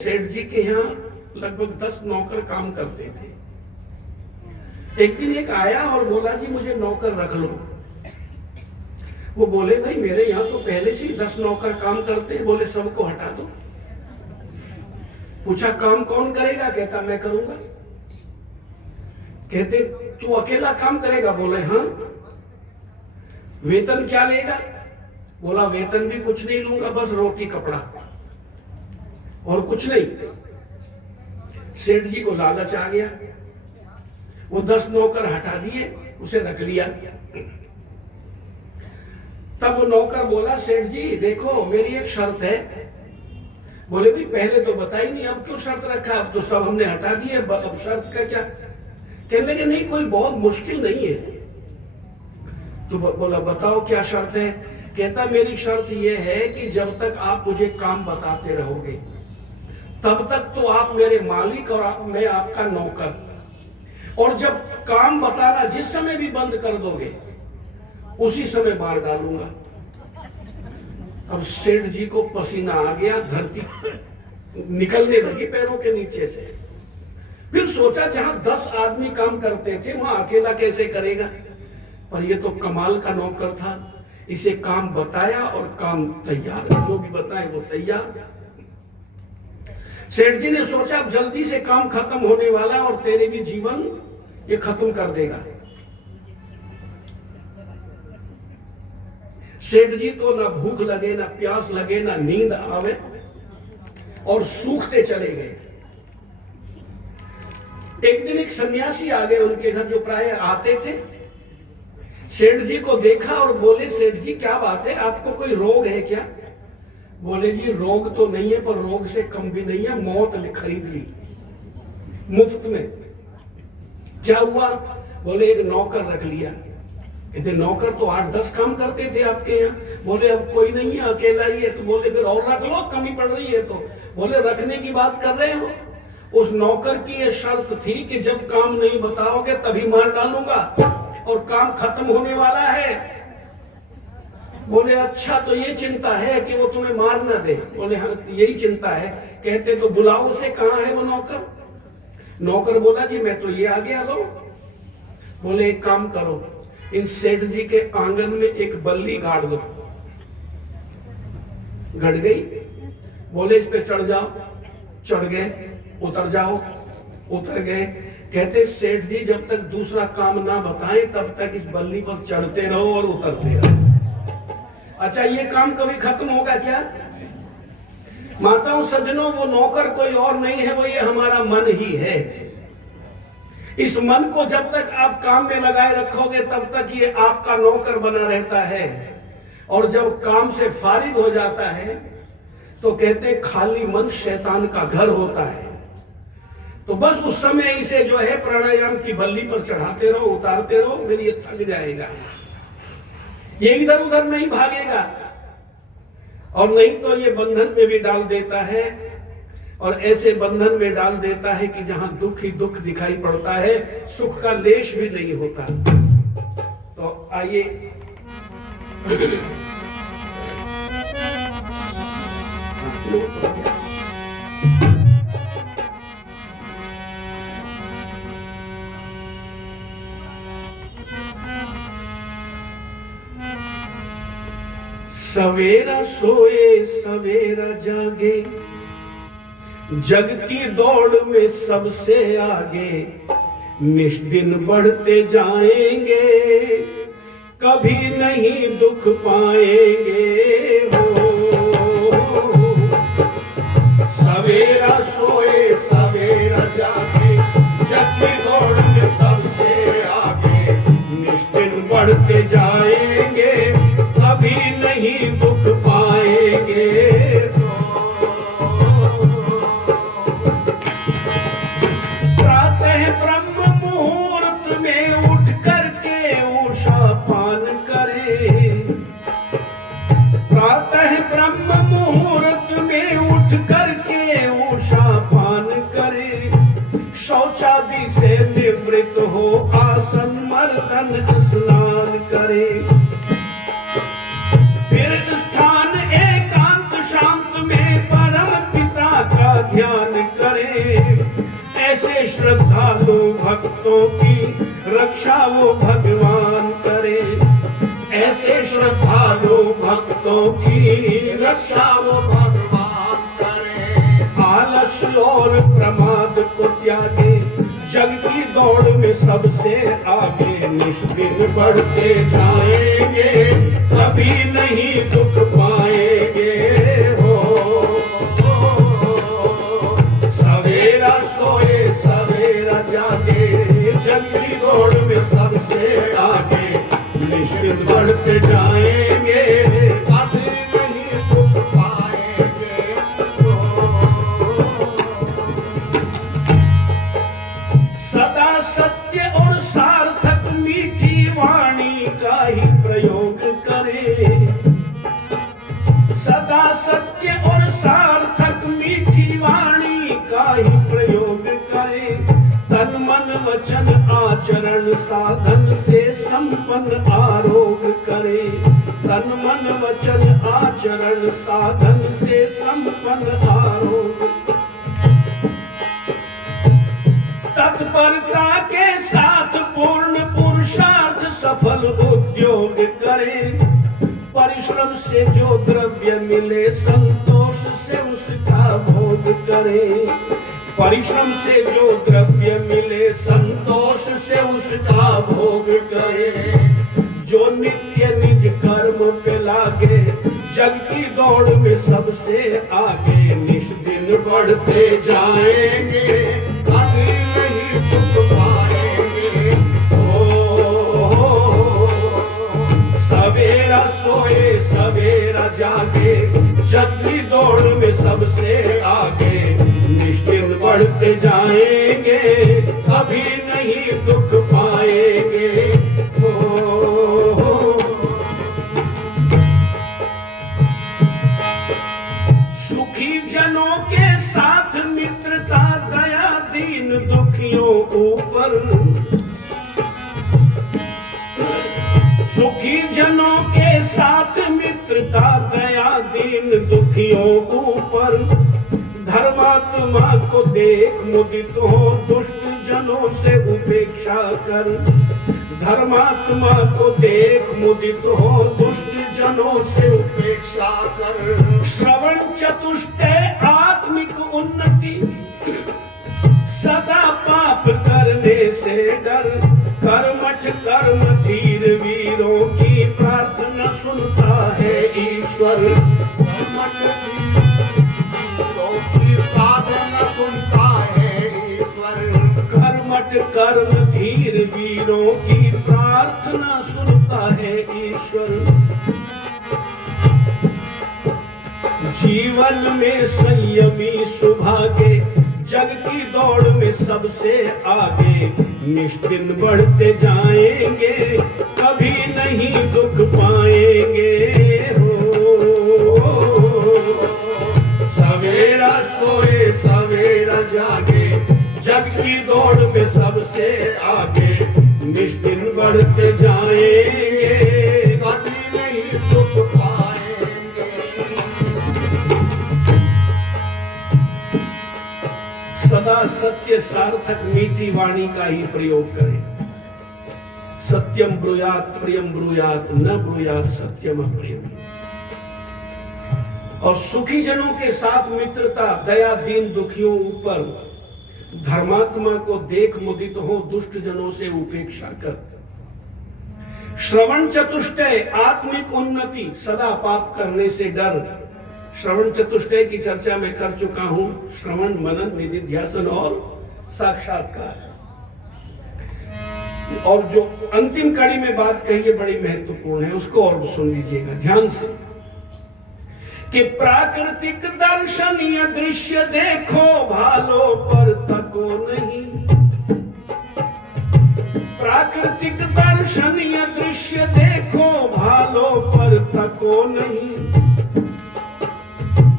सेठ जी के यहाँ लगभग 10 नौकर काम करते थे। एक दिन एक आया और बोला जी मुझे नौकर रख लो। वो बोले भाई मेरे यहाँ तो पहले से ही 10 नौकर काम करते हैं। बोले सबको हटा दो। पूछा काम कौन करेगा? कहता मैं करूंगा। कहते तू अकेला काम करेगा? बोले हाँ। वेतन क्या लेगा? बोला वेतन भी कुछ नहीं लूंगा, बस रोटी कपड़ा और कुछ नहीं। सेठ जी को लालच आ गया, वो 10 नौकर हटा दिए, उसे रख लिया। तब वो नौकर बोला सेठ जी देखो मेरी एक शर्त है। बोले भाई पहले तो बताई नहीं, अब क्यों शर्त रखा? अब तो सब हमने हटा दिए, अब शर्त का क्या? कहने लगे नहीं कोई बहुत मुश्किल नहीं है। तो बोला बताओ क्या शर्त है? कहता मेरी शर्त यह है कि जब तक आप मुझे काम बताते रहोगे तब तक तो आप मेरे मालिक और मैं आपका नौकर, और जब काम बताना जिस समय भी बंद कर दोगे उसी समय मार डालूंगा। अब सेठ जी को पसीना आ गया, धरती निकलने लगी पैरों के नीचे से। फिर सोचा जहां 10 आदमी काम करते थे वहां अकेला कैसे करेगा? पर ये तो कमाल का नौकर था, इसे काम बताया और काम तैयार, जो भी बताए वो तैयार। सेठ जी ने सोचा अब जल्दी से काम खत्म होने वाला और तेरे भी जीवन ये खत्म कर देगा। सेठ जी तो ना भूख लगे, ना प्यास लगे, ना नींद आवे और सूखते चले गए। एक दिन एक सन्यासी आ गए उनके घर, जो प्राय आते थे। सेठ जी को देखा और बोले सेठ जी क्या बात है, आपको कोई रोग है क्या? बोले जी रोग तो नहीं है, पर रोग से कम भी नहीं है, मौत खरीद ली मुफ्त में। क्या हुआ? बोले एक नौकर रख लिया। कहते नौकर तो 8-10 काम करते थे आपके यहाँ। बोले अब कोई नहीं है, अकेला ही है। तो बोले फिर और रख लो, कमी पड़ रही है तो। बोले रखने की बात कर रहे हो? उस नौकर की ये शर्त थी कि जब काम नहीं बताओगे तभी मार डालूंगा और काम खत्म होने वाला है। बोले अच्छा तो ये चिंता है कि वो तुम्हें मार ना दे? बोले हाँ यही चिंता है। कहते तो बुलाओ उसे, कहाँ है वो नौकर? नौकर बोला जी मैं तो ये आ गया लो। बोले एक काम करो, इन सेठ जी के आंगन में एक बल्ली गाड़ दो। गड़ गई। बोले इस पे चढ़ जाओ। चढ़ गए। उतर जाओ। उतर गए। कहते सेठ जी जब तक दूसरा काम ना बताएं तब तक इस बल्ली पर चढ़ते रहो और उतरते रहो। अच्छा ये काम कभी खत्म होगा क्या? माताओं सज्जनों, वो नौकर कोई और नहीं है, वो ये हमारा मन ही है। इस मन को जब तक आप काम में लगाए रखोगे तब तक ये आपका नौकर बना रहता है, और जब काम से फारिग हो जाता है तो कहते खाली मन शैतान का घर होता है। तो बस उस समय इसे जो है प्राणायाम की बल्ली पर चढ़ाते रहो, उतारते रहो, फिर ये थक जाएगा। ये इधर उधर नहीं भागेगा, और नहीं तो ये बंधन में भी डाल देता है, और ऐसे बंधन में डाल देता है कि जहां दुख ही दुख दिखाई पड़ता है, सुख का लेश भी नहीं होता। तो आइए सवेरा सोए सवेरा जागे, जग की दौड़ में सबसे आगे, निष्दिन बढ़ते जाएंगे, कभी नहीं दुख पाएंगे हो। सवेरा सोए सवेरा जागे, जग की दौड़ में सबसे आगे, निष्दिन बढ़ते जाएंगे, कभी नहीं दुख पाएंगे। प्रातः ब्रह्म मुहूर्त में उठ करके उषा पान करे। प्रातः ब्रह्म मुहूर्त में उठ करके उषा पान करे। शौचादि से निवृत्त हो आसन मर्दन स्नान करे। स्थान एकांत शांत में परम पिता का ध्यान ध्यान करें। ऐसे श्रद्धालु भक्तों की रक्षा वो भगवान करे। ऐसे श्रद्धालु भक्तों की रक्षा वो भगवान करे। आलस्य और प्रमाद को त्यागे, जग की दौड़ में सबसे आगे निष्दिन बढ़ते जाएंगे, कभी नहीं दुख पाएंगे। सवेरा सोए सवेरा जागे, जग की दौड़ में सबसे आगे निश्चित बढ़ते जाएंगे, कभी नहीं दुख पाएंगे। सदा सत्य और सार्थक मीठी वाणी का ही प्रयोग करें। सदा सत्य और सार्थक मीठी वाणी का ही प्रयोग करें। तन मन वचन आचरण साधन से संपन्न आरोग करे। तन मन वचन आचरण साधन से संपन्न आरोग। तत्परता के साथ पूर्ण पुरुषार्थ सफल उद्योग करें। परिश्रम से जो द्रव्य मिले संतोष से उसका भोग करें। परिश्रम से जो द्रव्य मिले संतोष से उसका भोग करें। जो नित्य निज कर्म पे लागे, जग की दौड़ में सबसे आगे निष्दिन बढ़ते जाएंगे, कभी नहीं दुख पाएंगे। सवेरा सोए सवेरा जागे, जग की दौड़ में सबसे आगे निष्दिन बढ़ते जाएंगे, कभी नहीं दुख पाएंगे। सुखी जनों के साथ मित्रता दया दीन दुखियों ऊपर। सुखी जनों के साथ मित्रता दया दीन दुखियों ऊपर। धर्मात्मा को देख मुदित हो, दुष्ट जनों से उपेक्षा कर। धर्मात्मा को देख मुदित हो, दुष्ट जनों से उपेक्षा कर। श्रवण चतुष्टय आत्मिक उन्नति, सदा पाप करने से डर। कर्मठ कर्म धीर वीरों की प्रार्थना सुनता है ईश्वर। कर्मठ वीरों की प्रार्थना सुनता है ईश्वर। कर्मठ कर्म धीर वीरों की प्रार्थना सुनता है ईश्वर। जीवन में संयमी सुभागे, जग की दौड़ में सबसे आगे निष्दिन बढ़ते जाएंगे, कभी नहीं दुख पाएंगे। सवेरा सोए सवेरा जागे, जग की दौड़ में सबसे आगे निष्दिन बढ़ते जाएंगे, कभी नहीं दुख पाएंगे। सदा सत्य सार्थक मीठी वाणी का ही प्रयोग करें। सत्यम ब्रूयात प्रियम ब्रूयात न ब्रूयात सत्यम अप्रियम। और सुखी जनों के साथ मित्रता दया दीन दुखियों ऊपर। धर्मात्मा को देख मुदित हो, दुष्ट जनों से उपेक्षा कर। श्रवण चतुष्टय आत्मिक उन्नति, सदा पाप करने से डर। श्रवण चतुष्टय की चर्चा मैं कर चुका हूं। श्रवण मनन निधिध्यासन और साक्षात्कार। और जो अंतिम कड़ी में बात कही है बड़ी महत्वपूर्ण है, उसको और सुन लीजिएगा ध्यान से। कि प्राकृतिक दर्शनीय दृश्य देखो भालो पर तको नहीं। प्राकृतिक दर्शनीय दृश्य देखो भालो पर तको नहीं।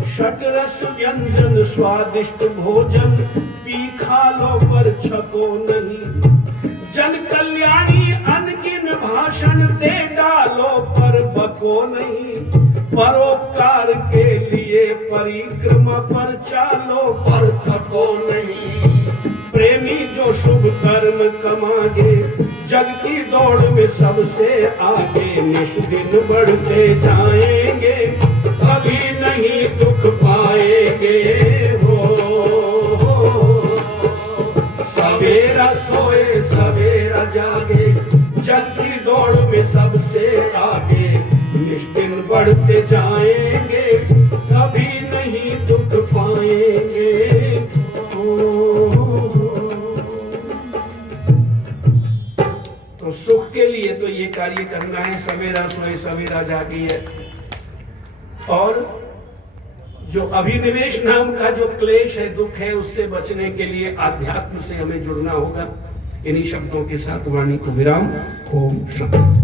षटरस व्यंजन स्वादिष्ट भोजन पी खा लो पर छको नहीं। जन कल्याणी अनगिन भाषण दे डालो पर बको नहीं। परोपकार के लिए परिक्रमा पर चालो, पर थको नहीं। प्रेमी जो शुभ कर्म कमागे, जग की दौड़ में सबसे आगे, निष्दिन बढ़ते जाएंगे, कभी नहीं दुख पाएंगे हो। सवेरा सोए सवेरा जागे, जग की दौड़ में सबसे आगे, निष्दिन बढ़ते जाएंगे, कभी नहीं दुख पाएंगे तो सुख के लिए तो ये कार्य करना है, सवेरा सोए सवेरा जागी है। और जो अभिनिवेश नाम का जो क्लेश है, दुख है, उससे बचने के लिए आध्यात्म से हमें जुड़ना होगा। इन्हीं शब्दों के साथ वाणी को विराम। ओम शांति।